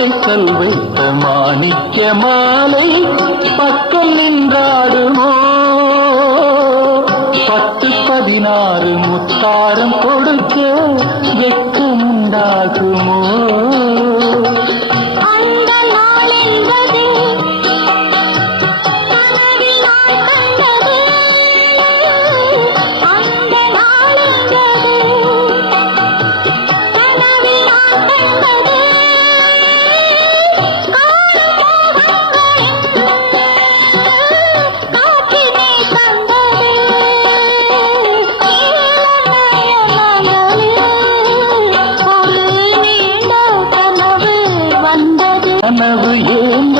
பச்சைக்கல் வைத்த மாணிக்க மாலை பக்கம் நின்றாடுமோ 10, 16 முத்தாரம் கொடுக்க வெட்கம் உண்டாகுமோ கனவு ஏன்